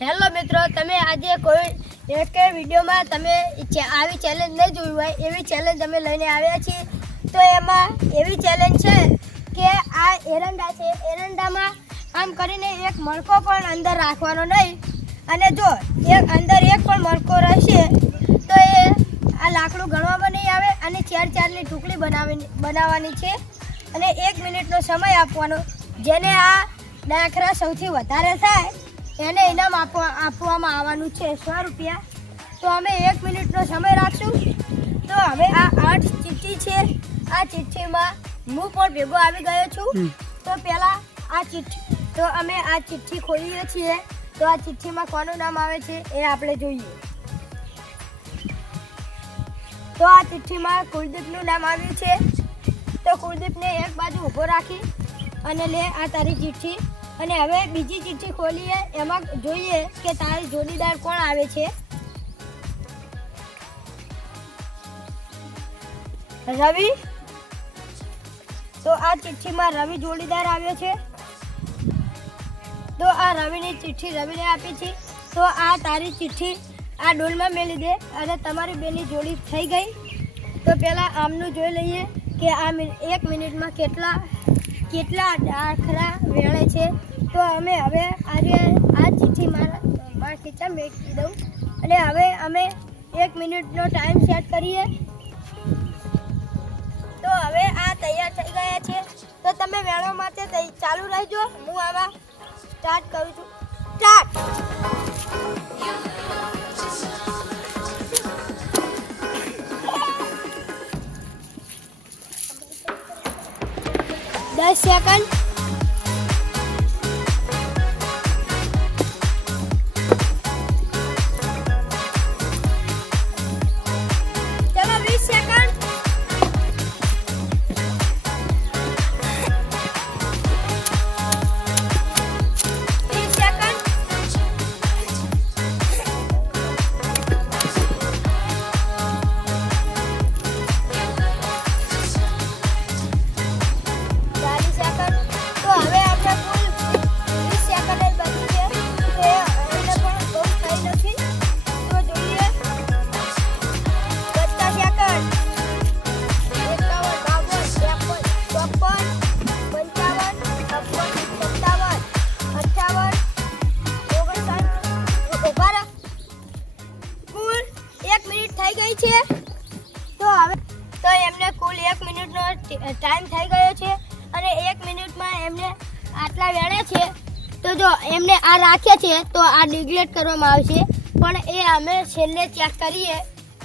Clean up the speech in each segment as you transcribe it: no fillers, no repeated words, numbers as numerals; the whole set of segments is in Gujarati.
હેલો મિત્રો, તમે આજે કોઈ એક વિડીયોમાં તમે આવી ચેલેન્જ નહીં જોઈ હોય એવી ચેલેન્જ અમે લઈને આવ્યા છીએ। તો એમાં એવી ચેલેન્જ છે કે આ એરંડા છે, એરંડામાં આમ કરીને એક મણકો પણ અંદર રાખવાનો નહીં, અને જો અંદર એક પણ મણકો રહેશે તો એ આ લાકડું ગણવામાં નહીં આવે અને ચારની ટુકડી બનાવવાની છે અને 1 મિનિટનો સમય આપવાનો। જેને આ દાખલા સૌથી વધારે થાય એને ઇનામ આપવામાં આવવાનું છે 100 રૂપિયા। તો અમે 1 મિનિટનો સમય રાખશું। તો હવે આ 8 ચિઠ્ઠી છે, આ ચિઠ્ઠીમાં હું પણ ભેગો આવી ગયો છું। તો પહેલાં આ ચિઠ્ઠી તો અમે આ ચિઠ્ઠી ખોલીએ છીએ। તો આ ચિઠ્ઠીમાં કોનું નામ આવે છે એ આપણે જોઈએ। તો આ ચિઠ્ઠીમાં કુલદીપનું નામ આવ્યું છે। તો કુલદીપને એક બાજુ ઊભો રાખી અને લે આ તારી ચિઠ્ઠી। અને હવે બીજી ચિઠ્ઠી ખોલીએ, એમાં જોઈએ કે તારી જોડીદાર કોણ આવે છે। રવિ। તો આ ચિઠ્ઠીમાં રવિ જોડીદાર આવ્યો છે। તો આ રવિની ચિઠ્ઠી રવિને આપી છે। તો આ તારી ચિઠ્ઠી આ ડોલમાં મેલી દે અને તમારી બેની જોડી થઈ ગઈ। તો પહેલાં આમનું જોઈ લઈએ કે આ 1 મિનિટમાં કેટલા દાખલા વેળે છે। તો અમે હવે આ ચિઠ્ઠી મારા ખીચા મેકી દઉં અને હવે અમે 1 મિનિટનો ટાઈમ સેટ કરીએ। તો હવે આ તૈયાર થઈ ગયા છે। તો તમે વેળવા માટે ચાલુ રહેજો, હું આમાં સ્ટાર્ટ કરું છું। સ્ટાર્ટ। 10 સેકન્ડ। ચલો 20 સેકન્ડ। 30 સેકન્ડ। 40 સેકન્ડ। તો હવે આપણે કુલ 20 સેકન્ડ જ બાકી છે। તો એને પણ બહુ થઈ નથી। તો જોઈએ 50 સેકન્ડ। 1 મિનિટ થઈ ગઈ છે। તો હવે તો એમને કુલ 1 મિનિટનો ટાઈમ થઈ ગયો છે અને 1 મિનિટમાં એમને આટલા વેળે છે। તો જો એમને આ રાખ્યા છે તો આ ડિગ્લેટ કરવામાં આવશે, પણ એ અમે છેલ્લે ચેક કરીએ।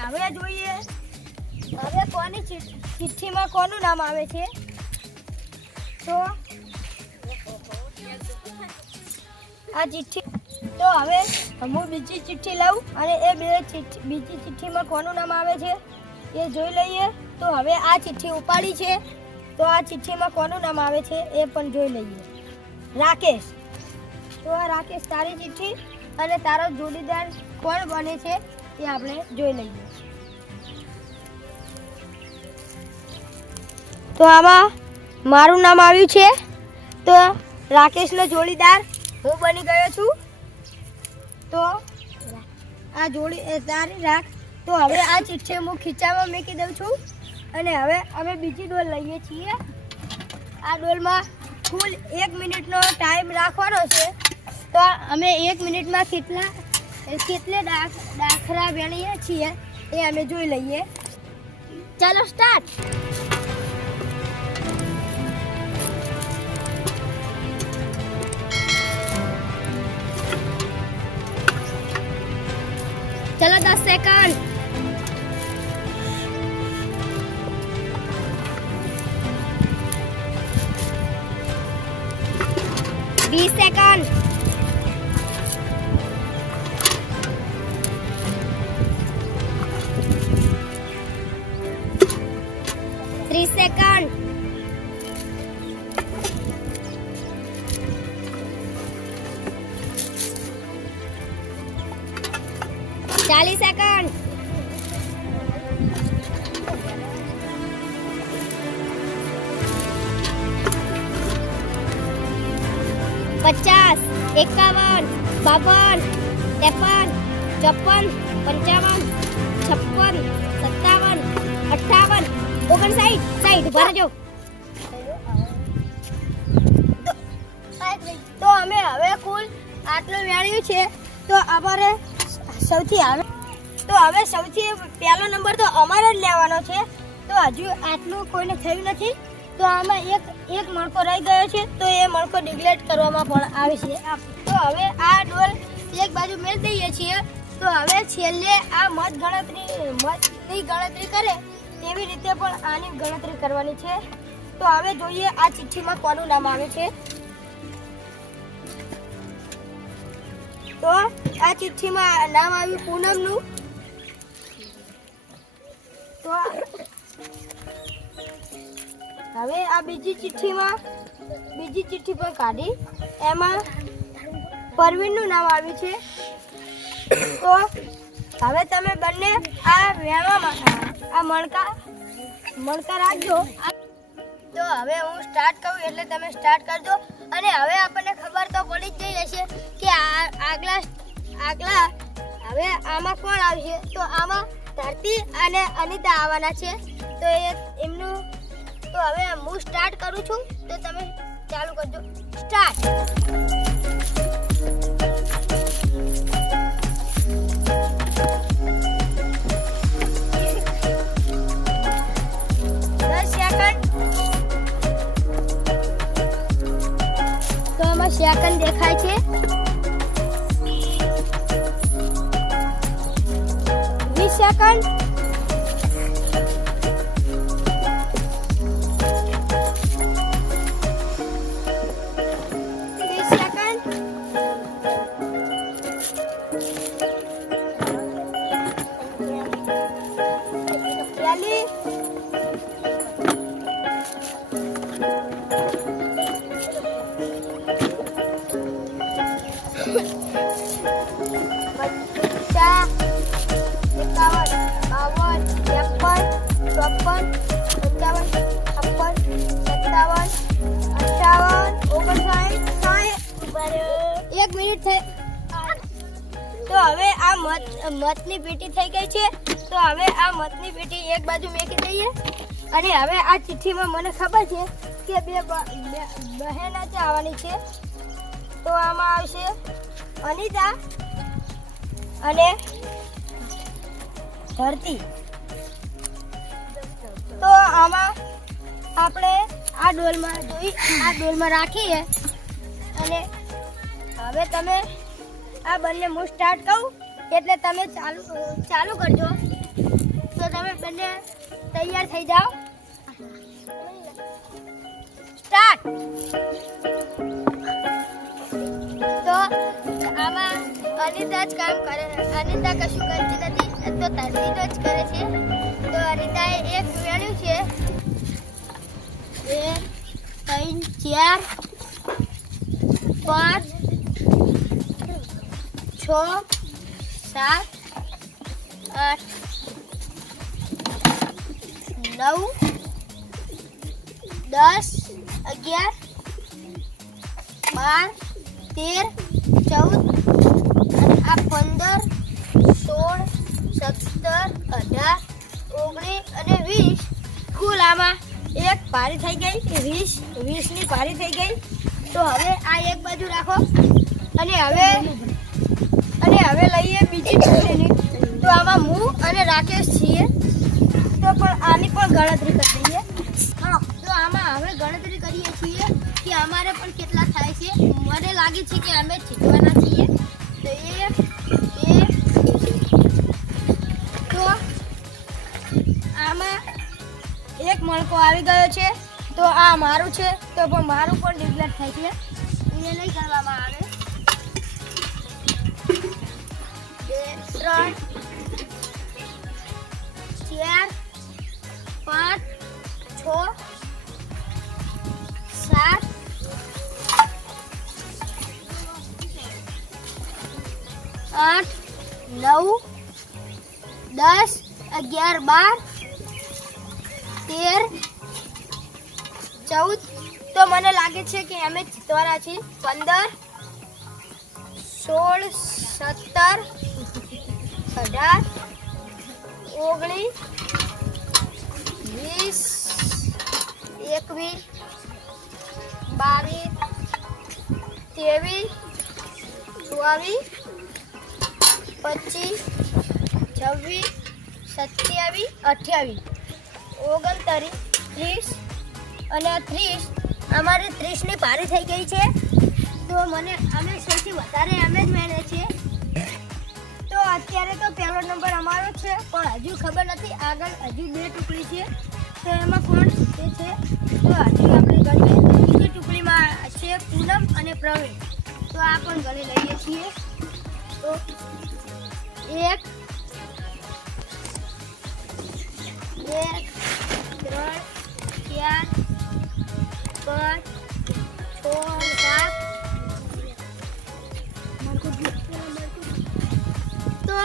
હવે જોઈએ હવે કોની ચિઠ્ઠીમાં કોનું નામ આવે છે। તો આ ચિઠ્ઠી તો હવે હું બીજી ચિઠ્ઠી લઉં અને એ બીજી ચિઠ્ઠીમાં કોનું નામ આવે છે એ જોઈ લઈએ। તો હવે આ ચિઠ્ઠી ઉપાડી છે, તો આ ચિઠ્ઠીમાં કોનું નામ આવે છે એ પણ જોઈ લઈએ। રાકેશ। તો આ રાકેશ તારી ચિઠ્ઠી અને તારો જોડીદાર કોણ બને છે એ આપણે જોઈ લઈએ। તો આમાં મારું નામ આવ્યું છે। તો રાકેશનો જોડીદાર હું બની ગયો છું। તો આ જોડી તારી રાખ। તો હવે આ ચિઠ્ઠી હું ખીચામાં મૂકી દઉં છું અને હવે અમે બીજી ડોલ લઈએ છીએ। આ ડોલમાં કુલ 1 મિનિટનો ટાઈમ રાખવાનો છે। તો અમે 1 મિનિટમાં કેટલે દાખલા વેણીએ છીએ એ અમે જોઈ લઈએ। ચાલો સ્ટાર્ટ। चलो 10 सेकंड। 20 सेकंड। 30 सेकंड। 40 सेकंड। 50, 51, 52, 53, 54, 55, 56, 57, 58, 59, 60 ભરજો. તો અમે હવે કુલ આટલું મેળવ્યું છે. તો અમારે સૌથી પહેલો નંબર તો અમારે જ લેવાનો છે. તો હજુ આટલું કોઈને થયું નથી. તો આમાં એક મણકો રહી ગયો છે. તો એ મણકો ડિગ્લેટ કરવામાં પણ આવે છે. તો હવે આ ડોલ એક બાજુ મેળ દઈએ છીએ. તો હવે છેલ્લે આ મતની ગણતરી કરે તેવી રીતે પણ આની ગણતરી કરવાની છે. તો હવે જોઈએ આ ચિઠ્ઠીમાં કોનું નામ આવે છે. તો આ ચિઠ્ઠીમાં નામ આવ્યું પૂનમનું. તો હવે આ બીજી ચિઠ્ઠી પણ કાઢી એમાં પરવીનનું નામ આવ્યું છે. તો હવે તમે બંને આ વેણવામાં આ મણકા રાખજો. તો હવે હું સ્ટાર્ટ કરું એટલે તમે સ્ટાર્ટ કરજો. અને હવે આપણને ખબર તો પડી જ જઈ હશે કે આગલા હવે આમાં કોણ આવશે. તો આમાં ધરતી અને અનિતા આવવાના છે. તો એમનું તો હવે હું સ્ટાર્ટ કરું છું. તો તમે ચાલુ કરજો. સ્ટાર્ટ. સેકન્ડ દેખાય છે. 20 સેકન્ડ. 30 સેકન્ડ. 1 મિનિટ થઈ. તો હવે આ મતની પેટી થઈ ગઈ છે. તો હવે આ મતની પેટી એક બાજુ મેકી દઈએ. અને હવે આ ચિઠ્ઠીમાં મને ખબર છે કે બે બહેન જ આવવાની છે. તો આમાં આવશે અનિતા અને ધરતી. તો આમાં આપણે આ ડોલમાં રાખીએ. અને હવે તમે આ બંને હું સ્ટાર્ટ કહું એટલે તમે ચાલુ કરજો. તો તમે બંને તૈયાર થઈ જાઓ. સ્ટાર્ટ. તો આમાં અનિતા જ કામ કરે. અનિતા કશું કરતી નથી. તો ધરતી જ કરે છે. તો અનિતાએ એક વેણ્યું છે. 1 3 4 5 6 7 8 9 10 11 12 13 14 આ 15 16 17 18 19 અને 20 કુલ આમાં એક પારી થઈ ગઈ. 20ની પારી થઈ ગઈ. તો હવે આ એક બાજુ રાખો. અને હવે લઈએ બીજી ચૂંટણી. તો આમાં હું અને રાકેશ છીએ. તો પણ આની પણ ગણતરી કરી દઈએ. તો આમાં હવે ગણતરી કરીએ છીએ કે અમારે પણ કેટલા થાય છે. મને લાગે છે કે અમે જીતવાના છીએ. તો આમાં એક મણકો આવી ગયો છે. તો આ મારું છે. તો પણ મારું પણ ડિગ્લેટ થાય છે. એ નહીં કરવામાં આવે. 2 3 4 5 6 7 8 9 10 11 12 13 14. તો મને લાગે છે કે અમે જીતવાના છીએ. 15 16, 17, 18, 19, 20, 21, 22, 23, 24, 25, 26, 27, 28, 29, 30 અને 30. અમારે 30ની પારી થઈ ગઈ છે. તો અમે સૌથી વધારે અમે જ મેળવીએ છીએ. તો અત્યારે તો પહેલો નંબર અમારો છે, પણ હજુ ખબર નથી આગળ હજુ 2 ટુકડી છે. તો એમાં કોણ તે છે તો હજુ આપણે ગણીએ. બીજી ટુકડીમાં છે પૂનમ અને પ્રવીણ. તો આ પણ ગણી લઈએ છીએ. તો 1 2 3 4 5 6 7. તો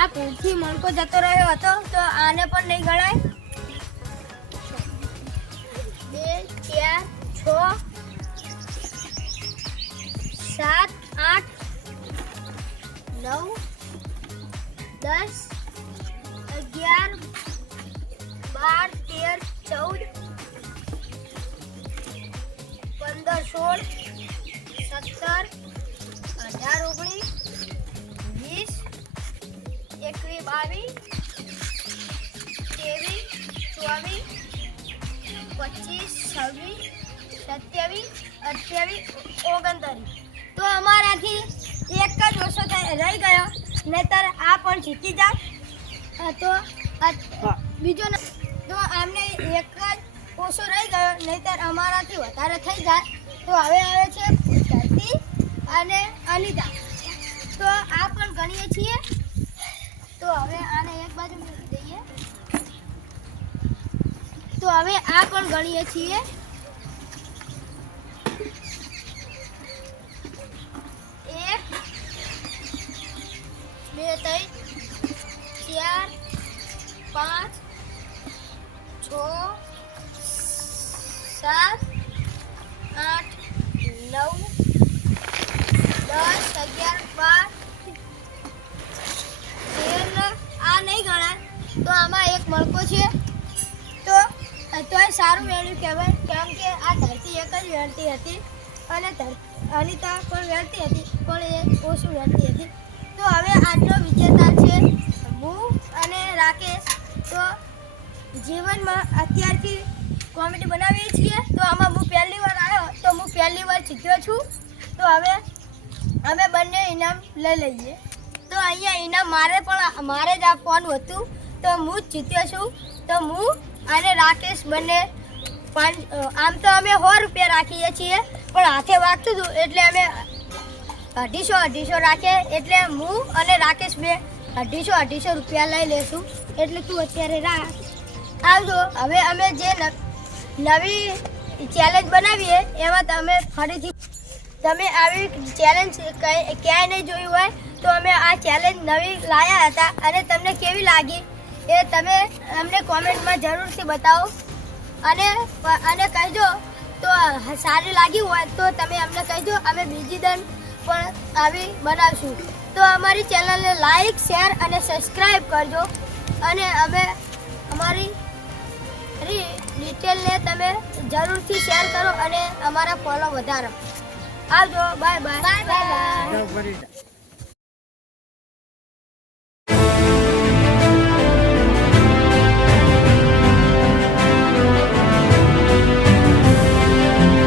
આ ભૂલથી મણકો જતો રહ્યો હતો, તો આને પણ નહીં ગણાય. 2 4 6 7 8 9 10 11 12 13 14 15 16 17 18 19 20 21 22 23 24 25 26 27 28 29. તો અમારાથી એક જ ઓછો રહી ગયો, નહીતર આ પણ જીતી જાય. તો બીજો તો આમને એક જ ઓછો રહી ગયો, નહીતર અમારાથી વધારે થઈ જાય. તો હવે આવે છે ધરતી અને અનિતા. તો આ પણ ગણીએ છીએ. તો હવે આને એક બાજુ મૂકી દઈએ. તો હવે આ પણ ગણીએ છીએ. 1 2 3 4 5 6 7 8 9 10 11 12 13. આ નહીં ગણાય. તો આમાં એક મણકો છે. તોય સારું વેણ્યું કહેવાય, કેમ કે આ ધરતી એક જ વેણતી હતી અને અનિતા પણ વેણતી હતી, પણ એ ઓછું વેણતી હતી. તો હવે આજનો વિજેતા છે હું અને રાકેશ. તો જીવનમાં અત્યારથી કોમેડી બનાવીએ છીએ. તો આમાં હું પહેલી વાર આવ્યો, તો હું પહેલી વાર જીત્યો છું. તો હવે અમે બંને ઇનામ લઈ લઈએ. તો અહીંયા ઇનામ મારે જ આપવાનું હતું, તો હું જ જીત્યો છું. તો હું અને રાકેશ બંને આમ તો અમે 100 રૂપિયા રાખીએ છીએ, પણ હાથે વાગતું હતું એટલે અમે 250 રાખીએ. એટલે હું અને રાકેશ બે 250 રૂપિયા લઈ લેશું. એટલે તું અત્યારે રાખ આવજો. હવે અમે જે નવી ચેલેન્જ બનાવીએ એમાં તમે આવી ચેલેન્જ ક્યાંય નહીં જોયું હોય, તો અમે આ ચેલેન્જ નવી લાવ્યા હતા અને તમને કેવી લાગી એ તમે અમને કોમેન્ટમાં જરૂરથી બતાવો અને કહેજો. તો સારી લાગી હોય તો તમે અમને કહેજો, અમે બીજી દન પણ આવી બનાવશું. તો અમારી ચેનલને લાઈક શેર અને સબસ્ક્રાઈબ કરજો અને અમારી ડિટેલને તમે જરૂરથી શેર કરો અને અમારા ફોલો વધારો. આવજો. Bye bye.